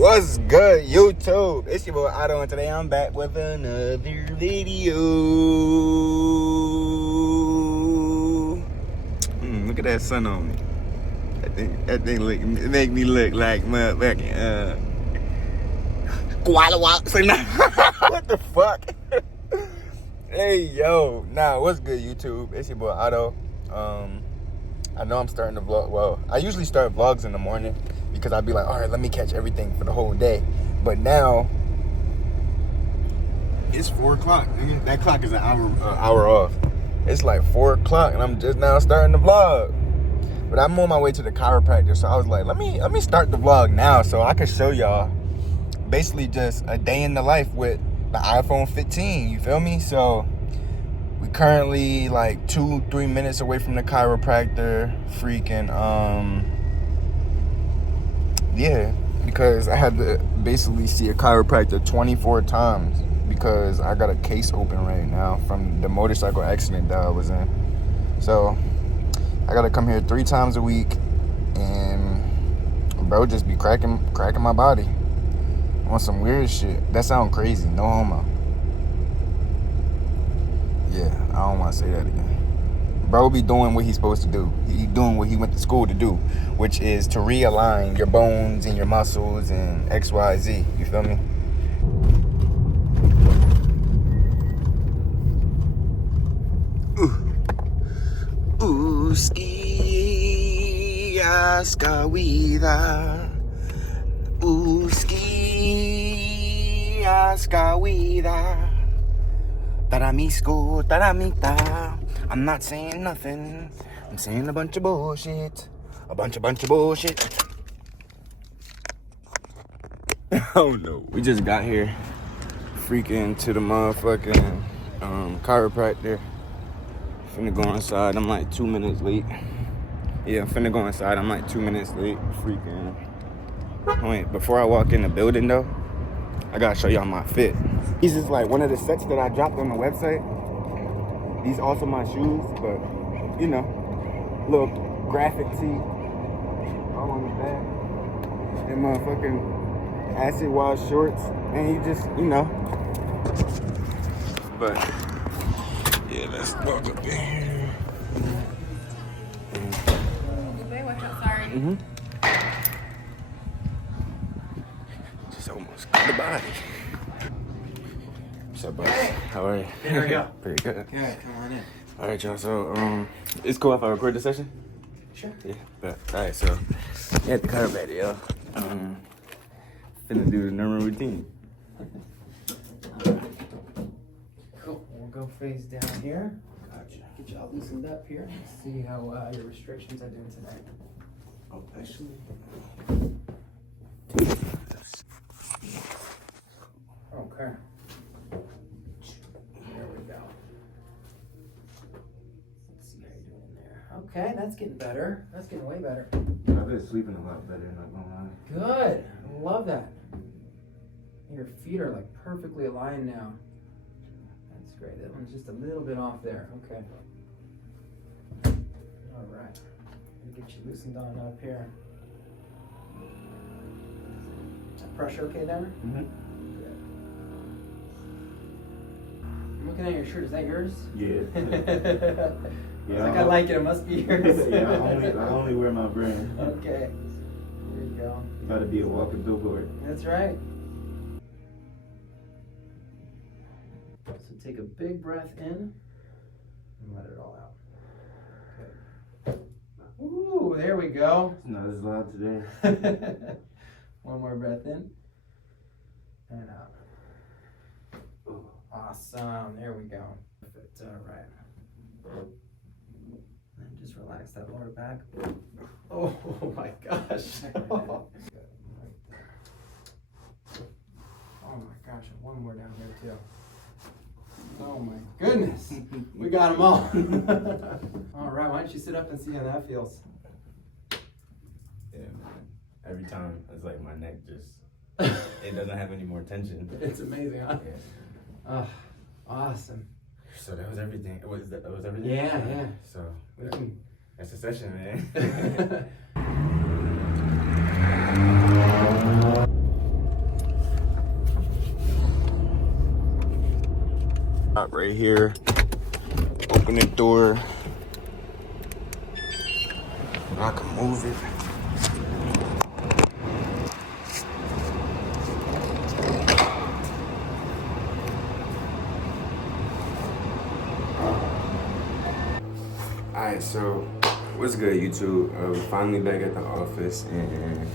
What's good, YouTube? It's your boy Otto, and today I'm back with another video. Look at that sun on me. That thing look, it make me look like motherfucking koala walk. What the fuck? Hey yo, what's good, YouTube? It's your boy Otto. I know I'm starting to vlog. Well, I usually start vlogs in the morning because I'd be like, all right, let me catch everything for the whole day. But now it's 4 o'clock. That clock is an hour off. It's like 4 o'clock, and I'm just now starting to vlog. But I'm on my way to the chiropractor, so I was like, let me start the vlog now so I can show y'all basically just a day in the life with the iPhone 15. You feel me? So we currently like 2-3 minutes away from the chiropractor. Yeah, because I had to basically see a chiropractor 24 times because I got a case open right now from the motorcycle accident that I was in. So I gotta come here 3 times a week, and bro just be cracking my body on some weird shit. That sound crazy, no homo. Yeah, I don't want to say that again. Bro be doing what he's supposed to do. He doing what he went to school to do, which is to realign your bones and your muscles and XYZ. You feel me? Uski ascawida. Uski ascawida. Taramisco, taramita. I'm not saying nothing. I'm saying a bunch of bullshit. A bunch of bullshit. Oh no. We just got here. Freaking to the motherfucking chiropractor. Finna go inside. I'm like 2 minutes late. Yeah, I'm finna go inside. I'm like 2 minutes late. Freaking. Wait, before I walk in the building though, I gotta show y'all my fit. These is like one of the sets that I dropped on the website. These also my shoes, but you know, little graphic tee all on the back. And motherfucking acid wash shorts, and he just, you know. But yeah, let's walk up in here. Watch out, sorry. Just almost got the body. What's up, boss? Hey. How are you? Hey, how are you? Pretty good. Yeah, come on in. All right, y'all. So, it's cool if I record the session? Sure. Yeah. But all right, so yeah, the chiropractor, yo. Finna do the normal routine. Cool. We'll go face down here. Gotcha. Get you all loosened up here. Let's see how your restrictions are doing tonight. Oh, actually. Okay. There we go. Let's see how you're doing there. Okay, that's getting better. That's getting way better. I've been sleeping a lot better, not gonna lie. Good. I love that. Your feet are like perfectly aligned now. That's great. That one's just a little bit off there. Okay. All right. Gonna get you loosened on up here. Pressure okay there? Mm-hmm. Good. I'm looking at your shirt. Is that yours? Yeah. I was like, I like it. It must be yours. Yeah, I only wear my brand. Okay. There you go. Gotta be a walking billboard. That's right. So take a big breath in and let it all out. Okay. Ooh, there we go. It's not as loud today. One more breath in and out. Awesome. There we go. Perfect. All right. And just relax that lower back. Oh my gosh. Oh my gosh. And one more down here too. Oh my goodness. We got them all. All right. Why don't you sit up and see how that feels? Yeah, man. Every time, it's like my neck just, it doesn't have any more tension. It's amazing, huh? Yeah. Oh, awesome. So that was everything. That was everything? Yeah. So We can that's a session, man. drop right here. Open the door. I can move it. Alright, so what's good, YouTube? We're finally back at the office, and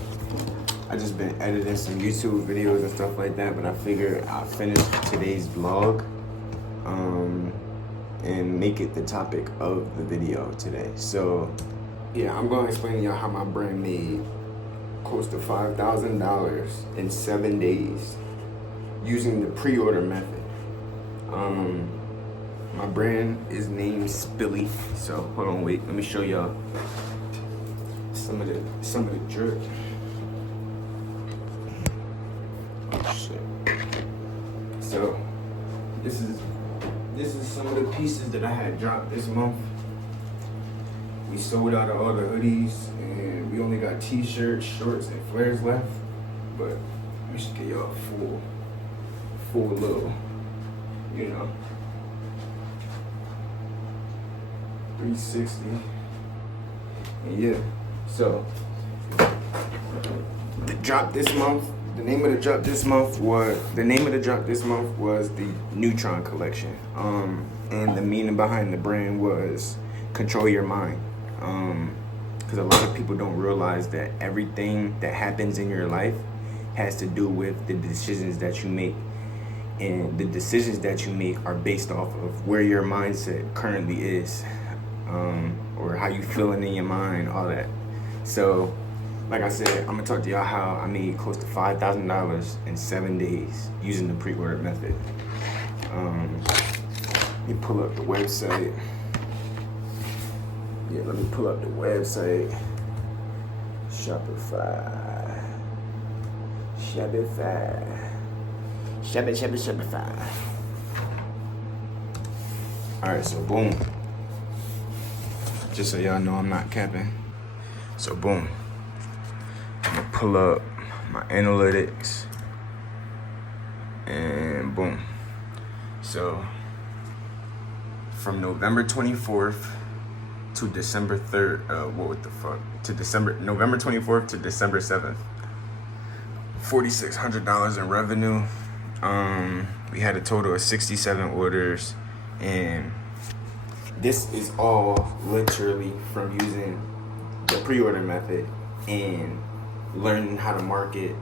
I just been editing some YouTube videos and stuff like that, but I figured I'll finish today's vlog and make it the topic of the video today. So yeah, I'm gonna explain to y'all how my brand made close to $5,000 in 7 days using the pre-order method. My brand is named Spilly. So hold on, wait, let me show y'all some of the drip. Oh shit. So this is some of the pieces that I had dropped this month. We sold out of all the hoodies, and we only got t-shirts, shorts, and flares left. But we should get y'all a full little, you know, 360. And yeah, so the drop this month, the name of the drop this month was the Neutron collection. And the meaning behind the brand was control your mind. Because a lot of people don't realize that everything that happens in your life has to do with the decisions that you make. And the decisions that you make are based off of where your mindset currently is, or how you feeling in your mind, all that. So, like I said, I'm gonna talk to y'all how I made close to $5,000 in 7 days using the pre-order method. Let me pull up the website. Yeah, let me pull up the website. Shopify. Alright, so boom. Just so y'all know I'm not capping. So boom. I'm gonna pull up my analytics. And boom. So from November 24th to December 3rd, November 24th to December 7th, $4,600 in revenue. We had a total of 67 orders, and this is all literally from using the pre-order method and learning how to market,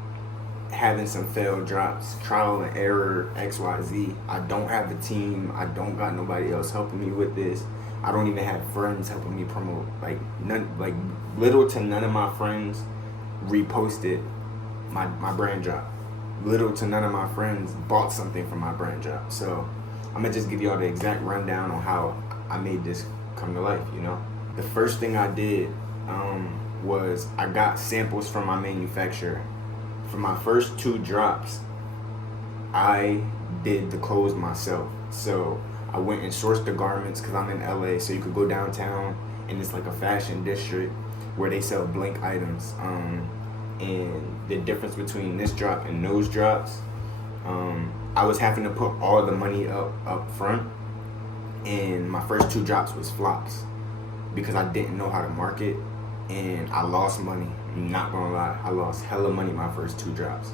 having some failed drops, trial and error, XYZ. I don't have a team. I don't got nobody else helping me with this. I don't even have friends helping me promote. Little to none of my friends reposted my brand drop. Little to none of my friends bought something from my brand drop. So I'm gonna just give y'all the exact rundown on how I made this come to life, you know? The first thing I did was I got samples from my manufacturer. For my first 2 drops, I did the clothes myself. So I went and sourced the garments because I'm in LA, so you could go downtown and it's like a fashion district where they sell blank items. And the difference between this drop and those drops, I was having to put all the money up front, and my first 2 drops was flops because I didn't know how to market, and I lost money. I'm not gonna lie, I lost hella money my first 2 drops.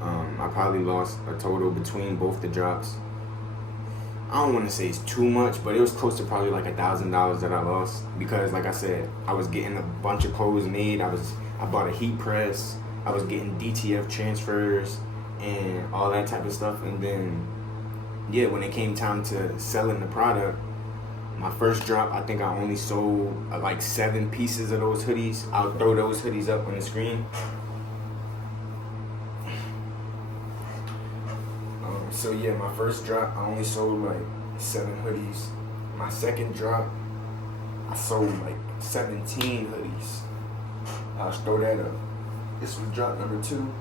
I probably lost a total between both the drops. I don't want to say it's too much, but it was close to probably like $1,000 that I lost because, like I said, I was getting a bunch of clothes made. I bought a heat press. I was getting DTF transfers and all that type of stuff. And then, yeah, when it came time to selling the product, my first drop, I think I only sold like 7 pieces of those hoodies. I'll throw those hoodies up on the screen. So yeah, my first drop, I only sold like 7 hoodies. My second drop, I sold like 17 hoodies. I'll throw that up. This was drop number 2.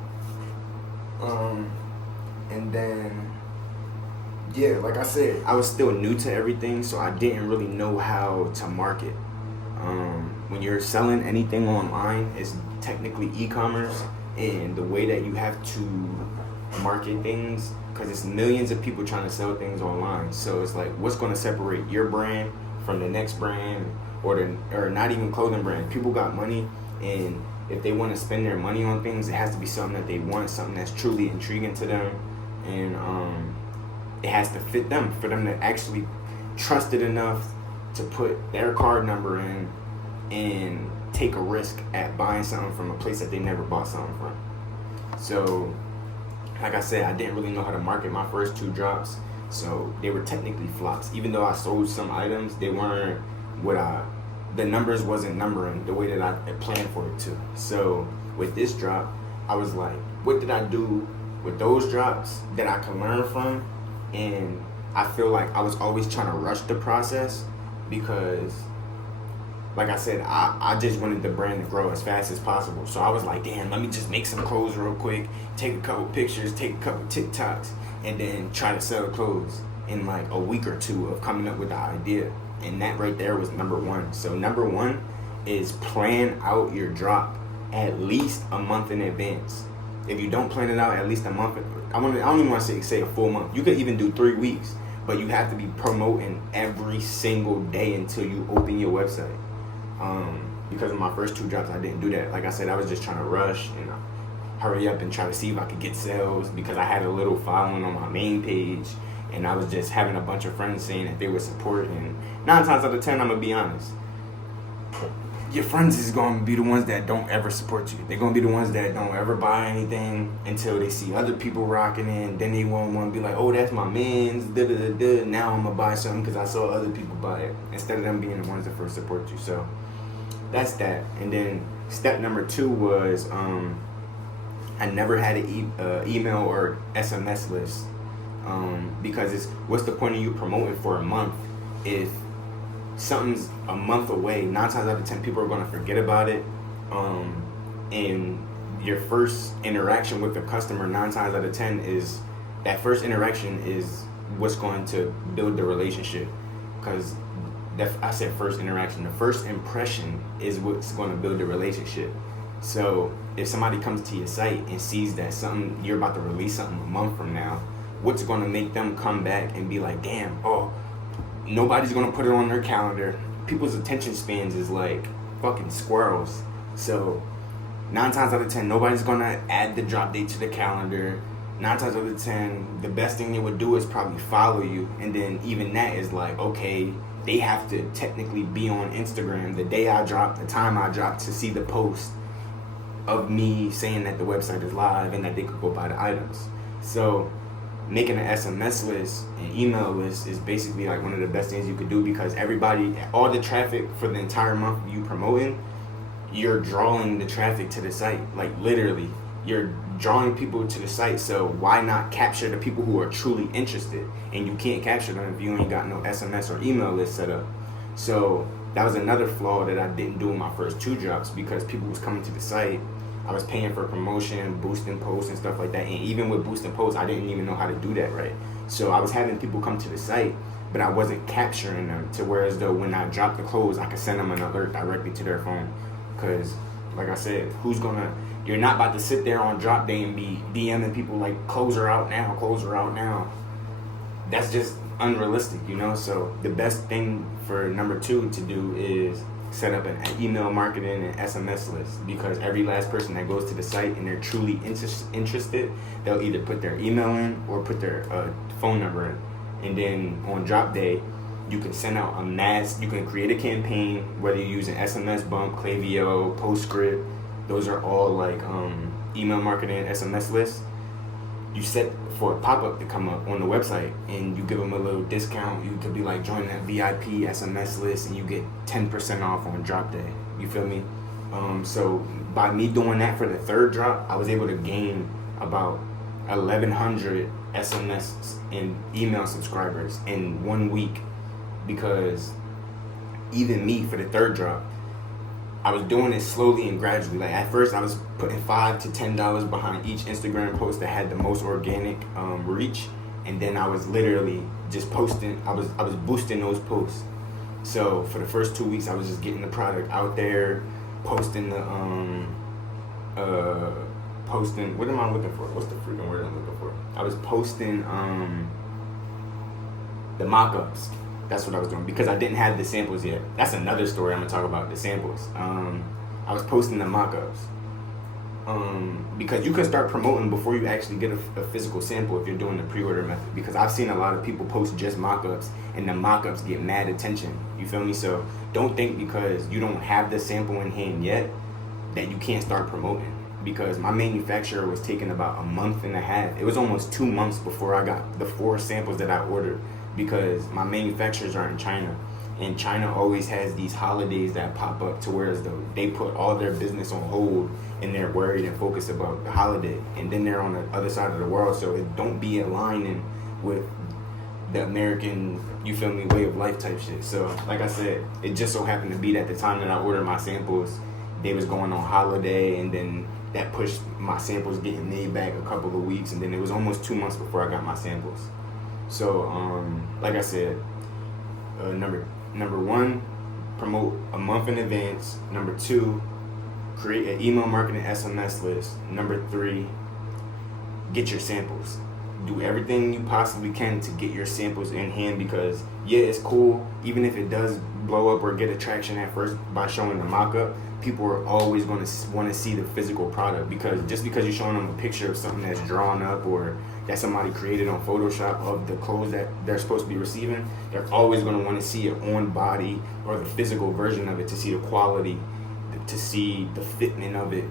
And then, yeah, like I said, I was still new to everything, so I didn't really know how to market. When you're selling anything online, it's technically e-commerce, and the way that you have to market things, because it's millions of people trying to sell things online. So it's like, what's going to separate your brand from the next brand, or not even clothing brand? People got money, and if they want to spend their money on things, it has to be something that they want, something that's truly intriguing to them, and it has to fit them, for them to actually trust it enough to put their card number in and take a risk at buying something from a place that they never bought something from. So, like I said, I didn't really know how to market my first 2 drops, so they were technically flops. Even though I sold some items, they weren't the numbers wasn't numbering the way that I planned for it to. So with this drop, I was like, what did I do with those drops that I can learn from? And I feel like I was always trying to rush the process, because like I said, I just wanted the brand to grow as fast as possible. So I was like, damn, let me just make some clothes real quick, take a couple pictures, take a couple TikToks, and then try to sell the clothes in like a week or 2 of coming up with the idea. And that right there was number 1. So number 1 is plan out your drop at least a month in advance. If you don't plan it out at least a month, I don't even want to say a full month. You could even do 3 weeks, but you have to be promoting every single day until you open your website. Because of my first 2 drops, I didn't do that. Like I said, I was just trying to rush and hurry up and try to see if I could get sales, because I had a little following on my main page, and I was just having a bunch of friends saying that they would support. And 9 times out of 10, I'm gonna be honest, your friends is gonna be the ones that don't ever support you. They're gonna be the ones that don't ever buy anything until they see other people rocking it. Then they won't want to be like, oh, that's my man's, now I'm gonna buy something because I saw other people buy it, instead of them being the ones that first support you. So that's that. And then step number 2 was I never had an email or SMS list, because what's the point of you promoting for a month if something's a month away? 9 times out of 10, people are going to forget about it. And your first interaction with the customer, 9 times out of 10, is that first interaction is what's going to build the relationship. Because I said first interaction, the first impression is what's going to build the relationship. So if somebody comes to your site and sees that you're about to release something a month from now, what's going to make them come back and be like, damn, nobody's going to put it on their calendar. People's attention spans is like fucking squirrels. So 9 times out of 10, nobody's going to add the drop date to the calendar. 9 times out of 10, the best thing they would do is probably follow you. And then even that is like, okay, they have to technically be on Instagram the day I drop, the time I drop, to see the post of me saying that the website is live and that they could go buy the items. So making an SMS list and email list is basically like one of the best things you could do, because all the traffic for the entire month you promoting, you're drawing the traffic to the site. Like literally, you're drawing people to the site. So why not capture the people who are truly interested? And you can't capture them if you ain't got no SMS or email list set up. So that was another flaw that I didn't do in my first 2 drops, because people was coming to the site. I was paying for promotion, boosting posts and stuff like that. And even with boosting posts, I didn't even know how to do that right. So I was having people come to the site, but I wasn't capturing them to where as though when I dropped the clothes, I could send them an alert directly to their phone. Because like I said, you're not about to sit there on drop day and be DMing people like, clothes are out now, clothes are out now. That's just unrealistic, So the best thing for number 2 to do is set up an email marketing and SMS list, because every last person that goes to the site and they're truly interested, they'll either put their email in or put their phone number in. And then on drop day, you can send out you can create a campaign, whether you're using SMS Bump, Klaviyo, Postscript. Those are all like email marketing and SMS lists. You set for a pop-up to come up on the website, and you give them a little discount. You could be like, join that VIP SMS list and you get 10% off on drop day. You feel me? So by me doing that for the 3rd drop, I was able to gain about 1,100 SMS and email subscribers in 1 week, because even me for the 3rd drop, I was doing it slowly and gradually. Like at first, I was putting $5 to $10 behind each Instagram post that had the most organic reach, and then I was literally just posting. I was boosting those posts. So for the first 2 weeks, I was just getting the product out there, posting the posting, what am I looking for? What's the freaking word I'm looking for? I was posting the mock-ups. That's what I was doing because I didn't have the samples yet. That's another story I'm gonna talk about, the samples. I was posting the mock-ups. Because you can start promoting before you actually get a physical sample if you're doing the pre-order method. Because I've seen a lot of people post just mock-ups and the mock-ups get mad attention. You feel me? So don't think because you don't have the sample in hand yet that you can't start promoting. Because my manufacturer was taking about a month and a half. It was almost 2 months before I got the 4 samples that I ordered because my manufacturers are in China. And China always has these holidays that pop up to where they put all their business on hold and they're worried and focused about the holiday. And then they're on the other side of the world, so it don't be aligning with the American, you feel me, way of life type shit. So, like I said, it just so happened to be that the time that I ordered my samples, they was going on holiday, and then that pushed my samples getting made back a couple of weeks, and then it was almost 2 months before I got my samples. So, like I said, Number 1, promote a month in advance. Number 2, create an email marketing SMS list. Number 3, get your samples. Do everything you possibly can to get your samples in hand because, yeah, it's cool. Even if it does blow up or get attraction at first by showing the mock-up, people are always going to want to see the physical product because just because you're showing them a picture of something that's drawn up or that somebody created on Photoshop of the clothes that they're supposed to be receiving, they're always going to want to see it on body or the physical version of it to see the quality, to see the fitment of it,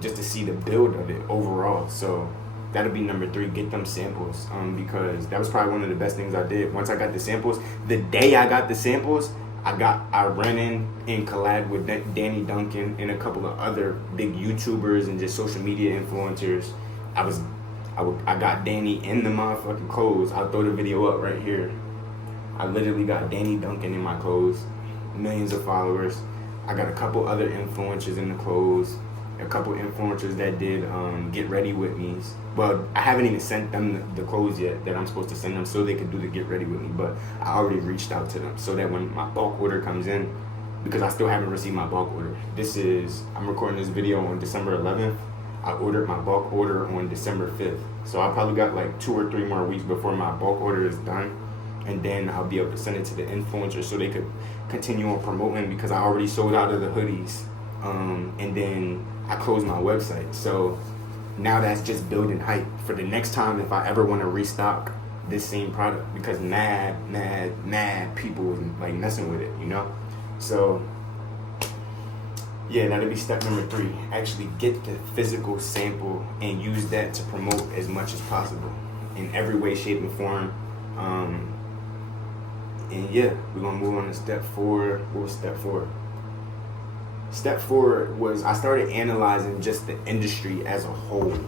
just to see the build of it overall. So that'll be number 3, get them samples because that was probably one of the best things I did. Once I got the samples, the day I got the samples, I ran in and collabed with Danny Duncan and a couple of other big YouTubers and just social media influencers. I got Danny in the motherfucking clothes. I'll throw the video up right here. I literally got Danny Duncan in my clothes, millions of followers. I got a couple other influencers in the clothes, a couple influencers that did get ready with me. Well, I haven't even sent them the clothes yet that I'm supposed to send them so they could do the get ready with me, but I already reached out to them so that when my bulk order comes in, because I still haven't received my bulk order. I'm recording this video on December 11th. I ordered my bulk order on December 5th. So I probably got like 2 or 3 more weeks before my bulk order is done. And then I'll be able to send it to the influencers so they could continue on promoting because I already sold out of the hoodies. And then I closed my website. So now that's just building hype for the next time if I ever want to restock this same product because mad people was like messing with it, you know? So yeah, that'll be step number 3. Actually get the physical sample and use that to promote as much as possible in every way, shape, and form. And yeah, we're gonna move on to step 4. What was step 4? Step 4 was I started analyzing just the industry as a whole.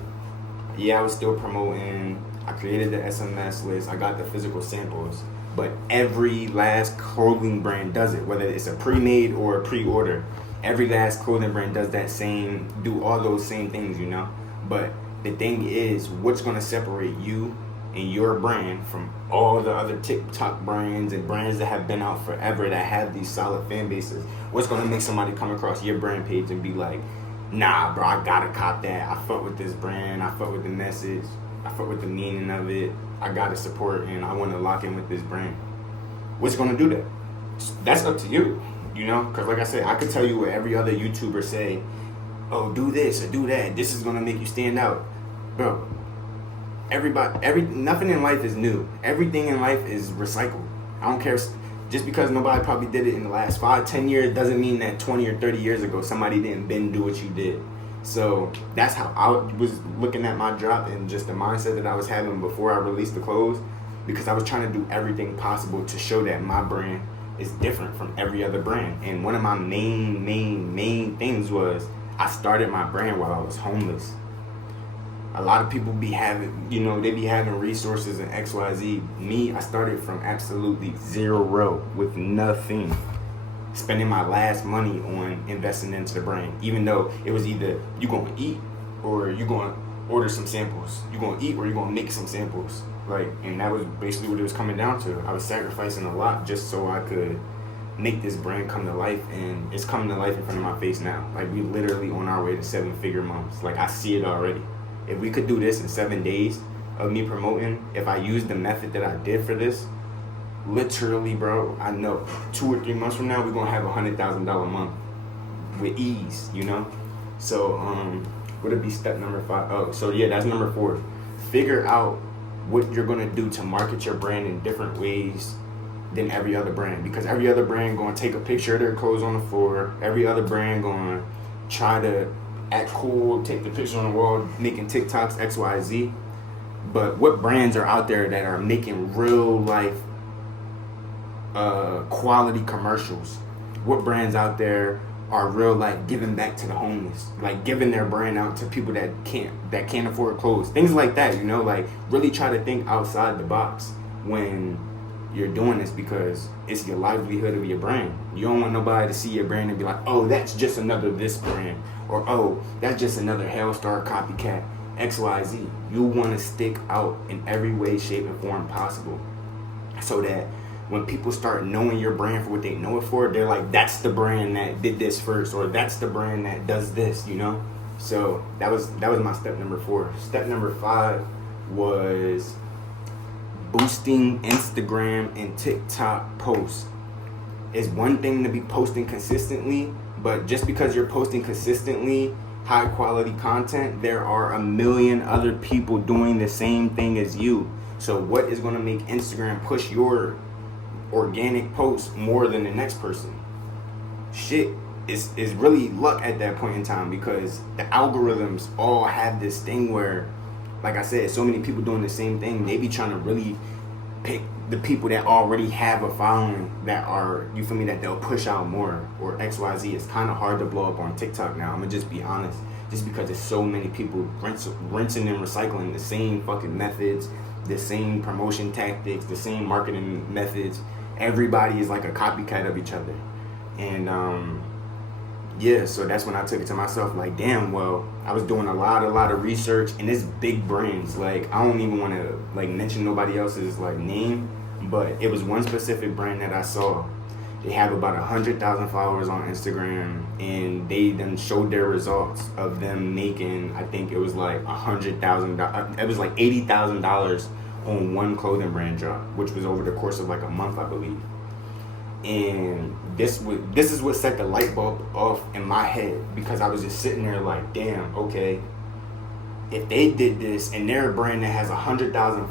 Yeah, I was still promoting. I created the SMS list. I got the physical samples. But every last clothing brand does it, whether it's a pre-made or a pre-order. Every last clothing brand does do all those same things, you know? But the thing is, what's gonna separate you and your brand from all the other TikTok brands and brands that have been out forever that have these solid fan bases? What's gonna make somebody come across your brand page and be like, nah, bro, I gotta cop that. I fuck with this brand. I fuck with the message. I fuck with the meaning of it. I gotta support and I wanna lock in with this brand. What's gonna do that? That's up to you. You know, because like I said, I could tell you what every other YouTuber say, oh, do this or do that. This is going to make you stand out. Bro, nothing in life is new. Everything in life is recycled. I don't care. Just because nobody probably did it in the last 5-10 years doesn't mean that 20 or 30 years ago somebody didn't do what you did. So that's how I was looking at my drop and just the mindset that I was having before I released the clothes, because I was trying to do everything possible to show that my brand is different from every other brand. And one of my main things was I started my brand while I was homeless. A lot of people be having, they be having resources and XYZ. Me, I started from absolutely zero with nothing. Spending my last money on investing into the brand. Even though it was either you gonna eat or you gonna order some samples. You gonna eat or you gonna make some samples. And that was basically what it was coming down to. I was sacrificing a lot just so I could make this brand come to life, and it's coming to life in front of my face now. We literally on our way to 7-figure months. I see it already. if we could do this in 7 days of me promoting, if I used the method that I did for this, literally, bro, I know 2 or 3 months from now, we're going to have $100,000 a month with ease, you know? So, would it be step number 5? Oh, so yeah, that's number 4. Figure out what you're going to do to market your brand in different ways than every other brand, because every other brand going to take a picture of their clothes on the floor. Every other brand going to try to act cool, take the picture on the wall, making TikToks, XYZ. But what brands are out there that are making real life quality commercials? What brands out there are real life giving back to the homeless, like giving their brand out to people that can't afford clothes, things like that, you know? Like, really try to think outside the box when you're doing this, because it's your livelihood of your brand. You don't want nobody to see your brand and be like, oh, that's just another this brand, or oh, that's just another Hellstar copycat, XYZ. You want to stick out in every way, shape, and form possible, so that when people start knowing your brand for what they know it for, they're like, that's the brand that did this first, or that's the brand that does this, you know? So that was my step number 4. Step number 5 was boosting Instagram and TikTok posts. It's one thing to be posting consistently, but just because you're posting consistently high quality content, there are a million other people doing the same thing as you. So what is going to make Instagram push your organic posts more than the next person? Shit is really luck at that point in time, because the algorithms all have this thing where, like I said, so many people doing the same thing. They be trying to really pick the people that already have a following, that are, you feel me, that they'll push out more, or XYZ. It's kind of hard to blow up on TikTok now. I'm gonna just be honest, just because there's so many people rinsing and recycling the same fucking methods, the same promotion tactics, the same marketing methods. Everybody is like a copycat of each other. And yeah, so that's when I took it to myself, like, damn, well, I was doing a lot of research, and it's big brands. Like, I don't even want to like mention nobody else's like name, but it was one specific brand that I saw. They have about 100,000 followers on Instagram, and they then showed their results of them making, I think it was like $100,000. It was like $80,000 on one clothing brand drop, which was over the course of like a month, I believe. And this is what set the light bulb off in my head, because I was just sitting there like, damn, okay, if they did this and they're a brand that has 100,000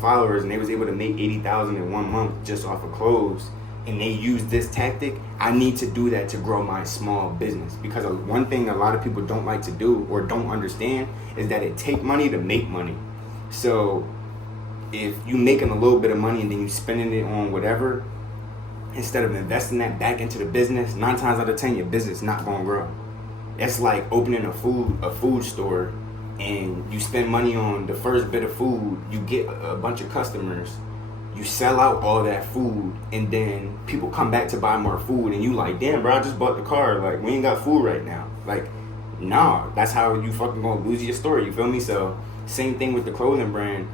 followers, and they was able to make 80,000 in 1 month just off of clothes, and they use this tactic, I need to do that to grow my small business. Because one thing a lot of people don't like to do or don't understand is that it take money to make money. So if you making a little bit of money and then you spending it on whatever, instead of investing that back into the business, 9 times out of 10 your business not gonna grow. It's like opening a food store, and you spend money on the first bit of food, you get a bunch of customers, you sell out all that food, and then people come back to buy more food, and you like, damn, bro, I just bought the car, like, we ain't got food right now. Like, nah, that's how you fucking gonna lose your store, you feel me? So same thing with the clothing brand.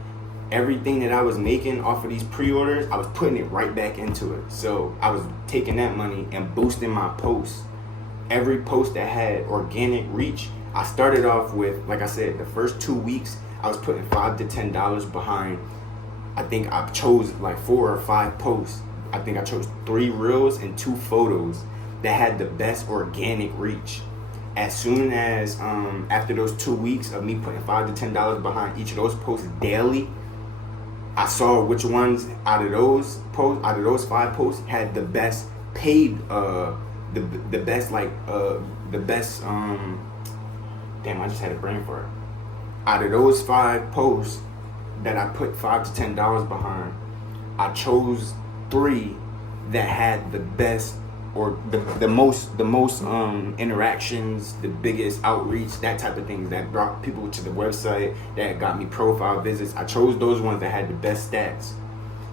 Everything that I was making off of these pre-orders, I was putting it right back into it. So I was taking that money and boosting my posts. Every post that had organic reach, I started off with, like I said, the first 2 weeks, I was putting $5 to $10 behind. I think I chose like 4 or 5 posts. I think I chose 3 reels and 2 photos that had the best organic reach. As soon as, after those 2 weeks of me putting $5 to $10 behind each of those posts daily, I saw which ones out of those 5 posts had the best paid, the best damn, I just had a brain for it. Out of those 5 posts that I put $5 to $10 behind, I chose 3 that had the best, or the most interactions, the biggest outreach, that type of things, that brought people to the website, that got me profile visits. I chose those ones that had the best stats,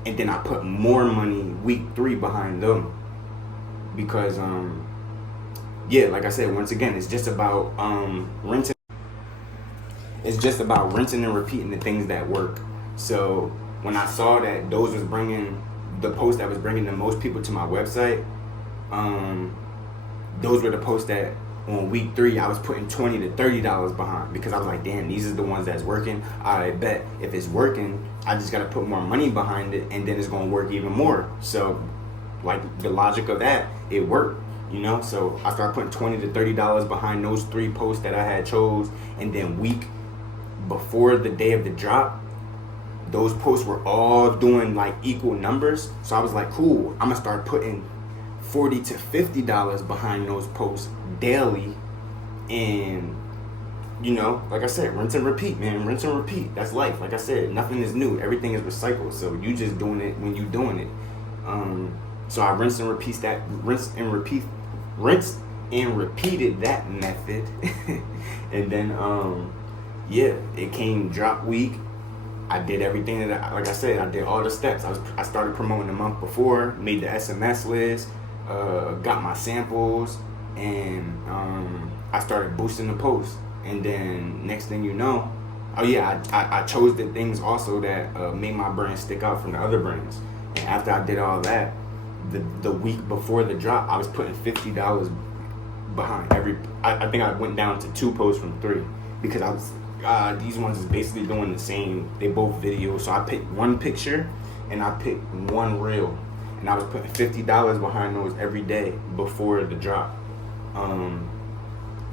and then I put more money week 3 behind them, because yeah, like I said, once again, it's just about rinsing. It's just about rinsing and repeating the things that work. So when I saw that those was bringing the post that was bringing the most people to my website, those were the posts that on week 3, I was putting $20 to $30 behind because I was like, damn, these are the ones that's working. I bet if it's working, I just got to put more money behind it, and then it's going to work even more. So, like, the logic of that, it worked, you know? So I started putting $20 to $30 behind those 3 posts that I had chose, and then week before the day of the drop, those posts were all doing like equal numbers. So I was like, cool, I'm gonna start putting $40 to $50 behind those posts daily. And you know, like I said, rinse and repeat, man. Rinse and repeat. That's life. Like I said, nothing is new. Everything is recycled. So you just doing it when you doing it. So I rinse and repeated that method. And then yeah, it came drop week. I did everything that, like I said, I did all the steps. I started promoting the month before, made the SMS list, got my samples, and I started boosting the posts. And then next thing you know, oh yeah, I chose the things also that made my brand stick out from the other brands. And after I did all that, the week before the drop, I was putting $50 behind every. I think I went down to 2 posts from 3 because I was. These ones is basically doing the same. They both videos. So I picked 1 picture and I picked 1 reel, and I was putting $50 behind those every day before the drop.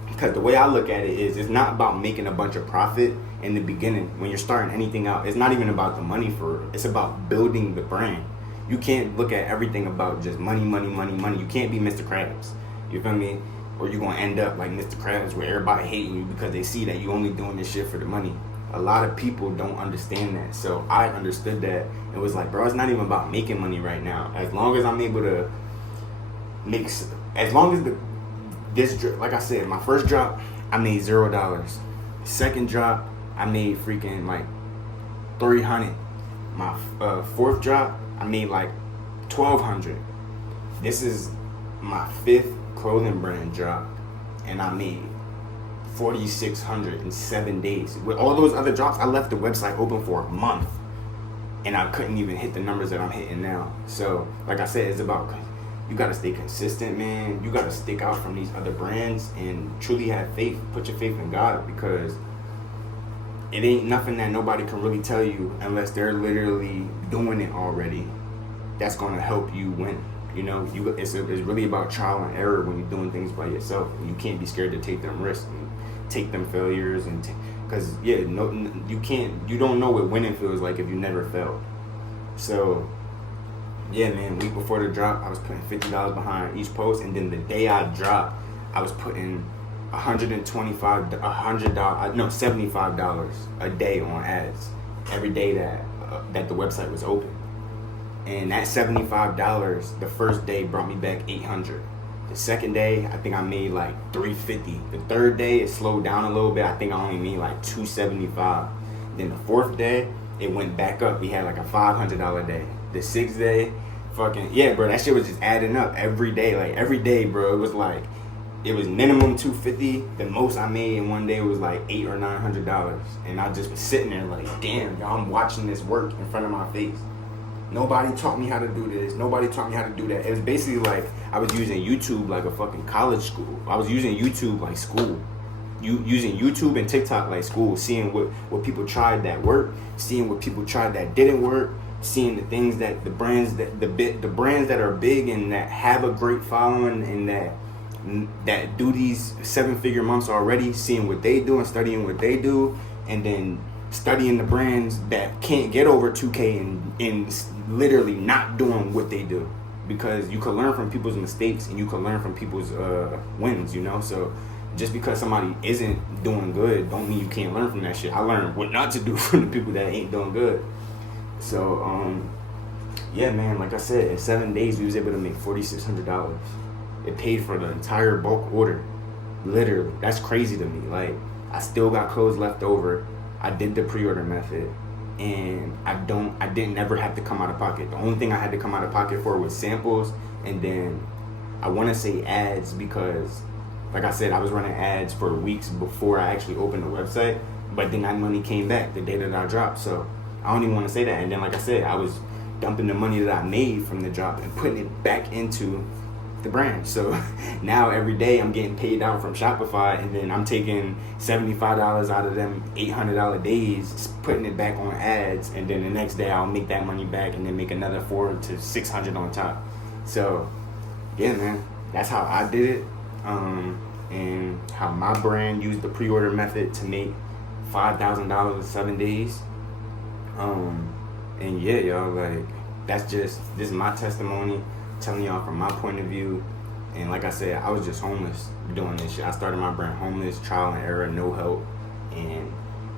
Because the way I look at it is, it's not about making a bunch of profit in the beginning. When you're starting anything out, it's not even about the money for it. It's about building the brand. You can't look at everything about just money. You can't be Mr. Krabs. You feel me? Or you're going to end up like Mr. Krabs, where everybody hating you because they see that you only doing this shit for the money. A lot of people don't understand that. So I understood that. It was like, bro, it's not even about making money right now. As long as I'm able to make, as long as like I said, my first drop, I made $0. Second drop, I made freaking like $300. My 4th drop, I made like $1,200. This is my 5th clothing brand drop, and I made $4,600 in 7 days. With all those other drops, I left the website open for a month, and I couldn't even hit the numbers that I'm hitting now. So, like I said, it's about, you gotta stay consistent, man. You gotta stick out from these other brands and truly have faith. Put your faith in God, because it ain't nothing that nobody can really tell you unless they're literally doing it already. That's gonna help you win. You know, it's really about trial and error when you're doing things by yourself. And you can't be scared to take them risks and take them failures, and because you don't know what winning feels like if you never failed. So yeah, man, week before the drop, I was putting $50 behind each post, and then the day I dropped, I was putting $75 a day on ads every day that the website was open. And that $75, the first day brought me back $800. The second day, I think I made like $350. The third day, it slowed down a little bit. I think I only made like $275. Then the 4th day, it went back up. We had like a $500 day. The 6th day, yeah, bro, that shit was just adding up every day. Like every day, bro, it was like, it was minimum $250. The most I made in one day was like $800 or $900. And I just was sitting there like, damn, y'all, I'm watching this work in front of my face. Nobody taught me how to do this. Nobody taught me how to do that. It was basically like I was using YouTube like a fucking college school. I was using YouTube like school. Using YouTube and TikTok like school. Seeing what people tried that worked. Seeing what people tried that didn't work. Seeing the things that the brands that are big and that have a great following and that do these 7-figure months already. Seeing what they do and studying what they do, and then studying the brands that can't get over 2K and literally not doing what they do, because you can learn from people's mistakes and you can learn from people's wins, you know. So just because somebody isn't doing good don't mean you can't learn from that shit. I learned what not to do from the people that ain't doing good. So yeah, man, like I said, in 7 days we was able to make $4,600. It paid for the entire bulk order. Literally, that's crazy to me. Like, I still got clothes left over. I did the pre-order method, and I didn't ever have to come out of pocket. The only thing I had to come out of pocket for was samples, and then I want to say ads, because like I said, I was running ads for weeks before I actually opened the website, but then that money came back the day that I dropped. So I don't even want to say that. And then, like I said, I was dumping the money that I made from the drop and putting it back into the brand. So now every day I'm getting paid out from Shopify, and then I'm taking $75 out of them $800 days, putting it back on ads, and then the next day I'll make that money back and then make another $400 to $600 on top. So yeah, man, that's how I did it, and how my brand used the pre-order method to make $5,000 in 7 days. And yeah, y'all, like, this is my testimony, telling y'all from my point of view. And like I said, I was just homeless doing this shit. I started my brand homeless, trial and error, no help, and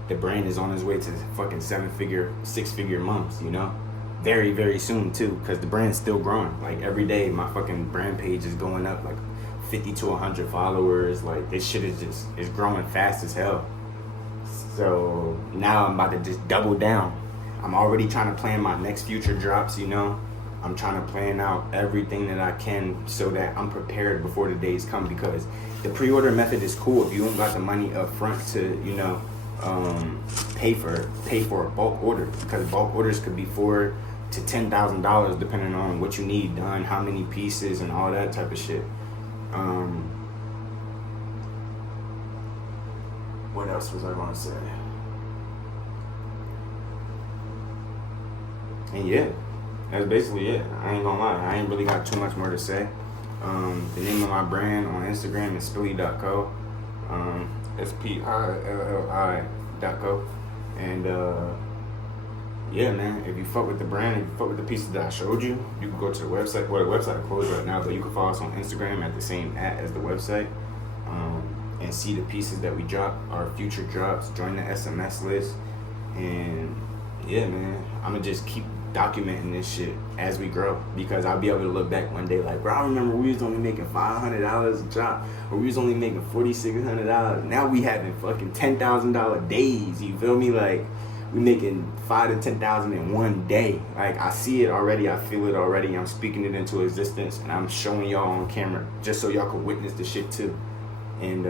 the brand is on its way to fucking 6-figure months, you know, very, very soon too, because the brand's still growing. Like every day my fucking brand page is going up like 50 to 100 followers. Like this shit is growing fast as hell. So now I'm about to just double down. I'm already trying to plan my next future drops, you know. I'm trying to plan out everything that I can so that I'm prepared before the days come, because the pre-order method is cool if you don't got the money up front to, you know, pay for a bulk order, because bulk orders could be $4,000 to $10,000 depending on what you need done, how many pieces, and all that type of shit. What else was I gonna say? And yeah, that's basically it. I ain't gonna lie, I ain't really got too much more to say. The name of my brand on Instagram is spilly.co, SPILLI.co. And yeah, man, if you fuck with the brand, if you fuck with the pieces that I showed you, you can go to the website. Well, the website is closed right now, but you can follow us on Instagram at the same as the website, and see the pieces that we drop, our future drops. Join the SMS list, and yeah, man, I'm gonna just keep documenting this shit as we grow, because I'll be able to look back one day like, bro, I remember we was only making $500 a drop, or we was only making $4,600. Now we having fucking $10,000 days. You feel me? Like we making $5,000 to $10,000 in one day. Like I see it already, I feel it already. I'm speaking it into existence, and I'm showing y'all on camera just so y'all can witness the shit too. And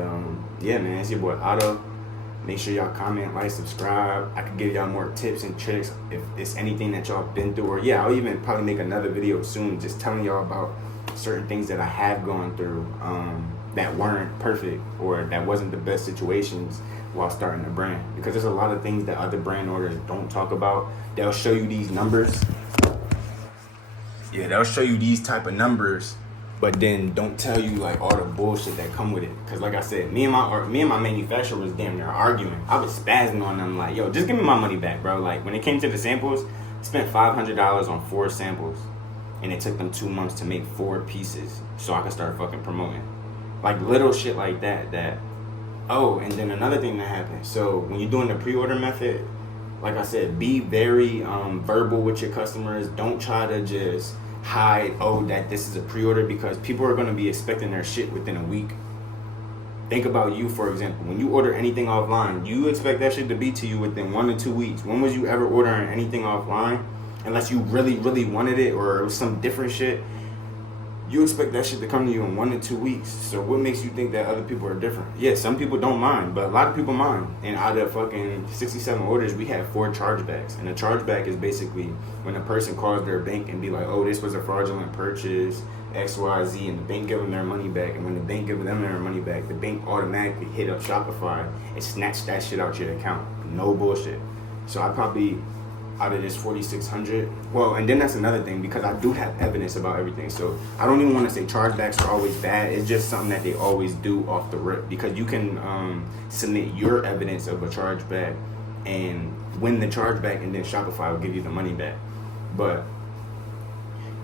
yeah, man, it's your boy Otto. Make sure y'all comment, like, subscribe. I could give y'all more tips and tricks if it's anything that y'all been through. Or yeah, I'll even probably make another video soon just telling y'all about certain things that I have gone through that weren't perfect, or that wasn't the best situations while starting a brand. Because there's a lot of things that other brand owners don't talk about. They'll show you these numbers. Yeah, they'll show you these type of numbers, but then don't tell you like all the bullshit that come with it. Cause like I said, me and my manufacturer was damn near arguing. I was spazzing on them like, yo, just give me my money back, bro. Like when it came to the samples, I spent $500 on 4 samples, and it took them 2 months to make 4 pieces so I could start fucking promoting. Like little shit like that. Oh, and then another thing that happened. So when you're doing the pre-order method, like I said, be very verbal with your customers. Don't try to just hide, that this is a pre-order, because people are going to be expecting their shit within a week. Think about you, for example. When you order anything offline, you expect that shit to be to you within 1 to 2 weeks. When was you ever ordering anything offline? Unless you really, really wanted it, or it was some different shit, you expect that shit to come to you in 1 to 2 weeks. So what makes you think that other people are different? Yeah, some people don't mind, but a lot of people mind. And out of fucking 67 orders, we had 4 chargebacks. And a chargeback is basically when a person calls their bank and be like, oh, this was a fraudulent purchase, XYZ, and the bank give them their money back. And when the bank gives them their money back, the bank automatically hit up Shopify and snatch that shit out your account. No bullshit. So I probably, out of this 4,600, well, and then that's another thing, because I do have evidence about everything. So I don't even want to say chargebacks are always bad. It's just something that they always do off the rip, because you can submit your evidence of a chargeback and win the chargeback, and then Shopify will give you the money back. But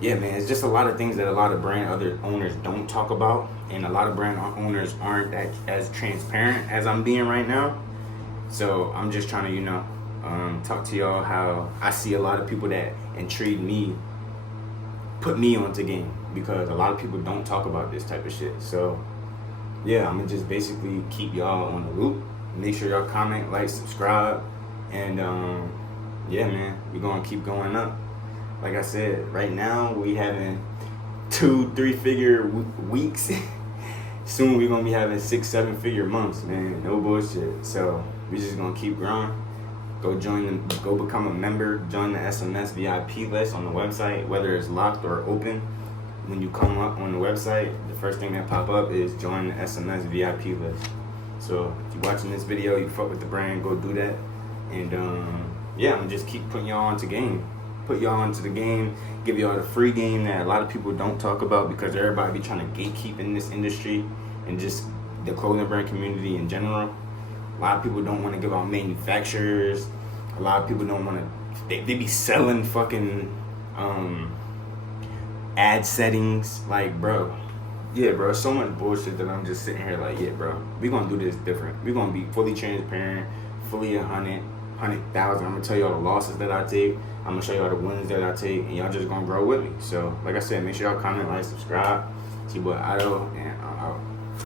yeah, man, it's just a lot of things that a lot of brand other owners don't talk about, and a lot of brand owners aren't as transparent as I'm being right now. So I'm just trying to, talk to y'all how I see a lot of people that intrigue me, put me onto game, because a lot of people don't talk about this type of shit. So yeah, I'm gonna just basically keep y'all on the loop. Make sure y'all comment, like, subscribe, and yeah, man, we're gonna keep going up. Like I said, right now we having 2-3 figure weeks. Soon we're gonna be having 6-7 figure months, man. No bullshit. So we just gonna keep growing. Go become a member. Join the SMS VIP list on the website, whether it's locked or open. when you come up on the website, the first thing that pop up is join the SMS VIP list. So if you're watching this video, you fuck with the brand, go do that. And yeah, I'm gonna just keep putting y'all onto game. Put y'all into the game, give y'all the free game that a lot of people don't talk about because everybody be trying to gatekeep in this industry and just the clothing brand community in general. A lot of people don't want to give out manufacturers. A lot of people don't want to, they be selling fucking ad settings. Like, bro, yeah, bro, so much bullshit that I'm just sitting here like, yeah, bro, we gonna do this different. We gonna be fully transparent, fully 100,000. I'm gonna tell y'all the losses that I take. I'm gonna show y'all the wins that I take, and y'all just gonna grow with me. So, like I said, make sure y'all comment, like, subscribe. See what Otto, and I'm out.